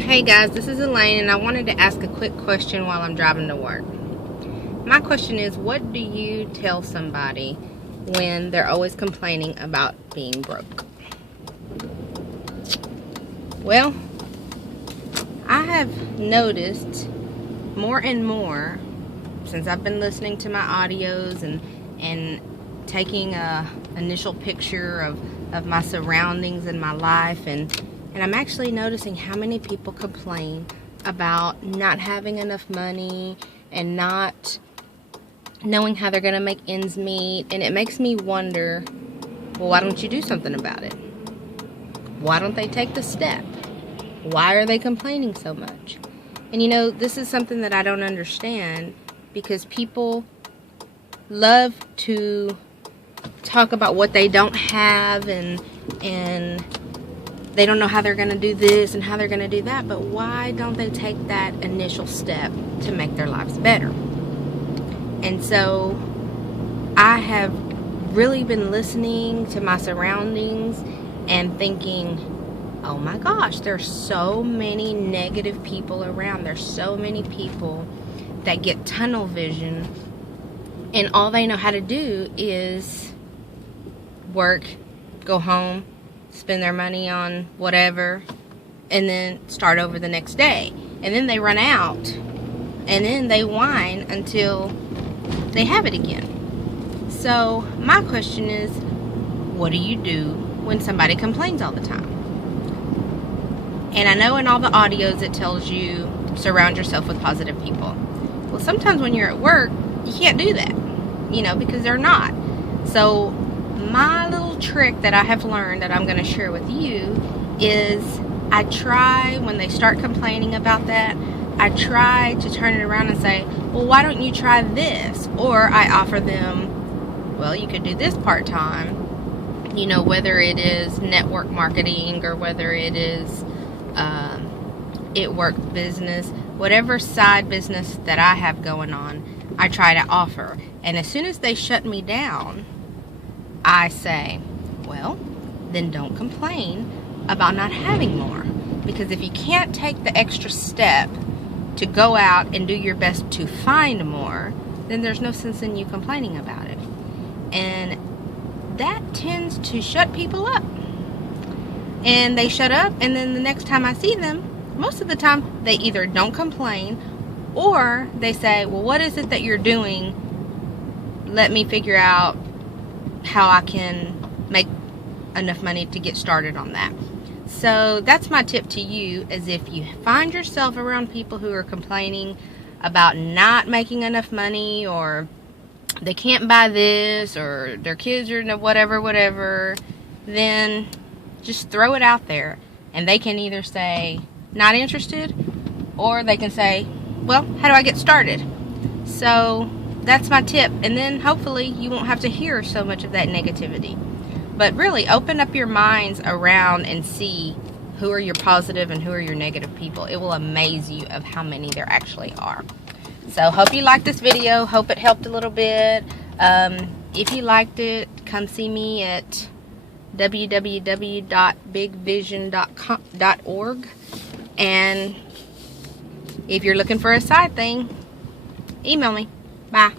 Hey guys, this is Elaine and I wanted to ask a quick question while I'm driving to work. My question is, what do you tell somebody when they're always complaining about being broke? Well, I have noticed more and more since I've been listening to my audios and taking a initial picture of my surroundings and my life, and I'm actually noticing how many people complain about not having enough money and not knowing how they're going to make ends meet. And it makes me wonder, well, why don't you do something about it? Why don't they take the step? Why are they complaining so much? And you know, this is something that I don't understand, because people love to talk about what they don't have and they don't know how they're going to do this and how they're going to do that, but why don't they take that initial step to make their lives better? And so I have really been listening to my surroundings and thinking, oh my gosh, there's so many negative people around. There's so many people that get tunnel vision and all they know how to do is work, go home, spend their money on whatever, and then start over the next day. And then they run out, and then they whine until they have it again. So my question is, what do you do when somebody complains all the time? And I know in all the audios it tells you surround yourself with positive people. Well, sometimes when you're at work, you can't do that, you know, because they're not. So my little trick that I have learned that I'm going to share with you is I try, when they start complaining about that, I try to turn it around and say, well, why don't you try this? Or I offer them, well, you could do this part-time, you know, whether it is network marketing or whether it is it work business, whatever side business that I have going on, I try to offer. And as soon as they shut me down, I say, well, then don't complain about not having more. Because if you can't take the extra step to go out and do your best to find more, then there's no sense in you complaining about it. And that tends to shut people up. And they shut up, and then the next time I see them, most of the time they either don't complain or they say, well, what is it that you're doing? Let me figure out how I can make enough money to get started on that. So that's my tip to you, is if you find yourself around people who are complaining about not making enough money, or they can't buy this, or their kids are whatever, then just throw it out there, and they can either say not interested, or they can say, well, how do I get started? So that's my tip, and then hopefully you won't have to hear so much of that negativity. But really open up your minds around and see who are your positive and who are your negative people. It will amaze you of how many there actually are. So hope you liked this video. Hope it helped a little bit. If you liked it, come see me at www.bigvision.org. And if you're looking for a side thing, email me. Bye.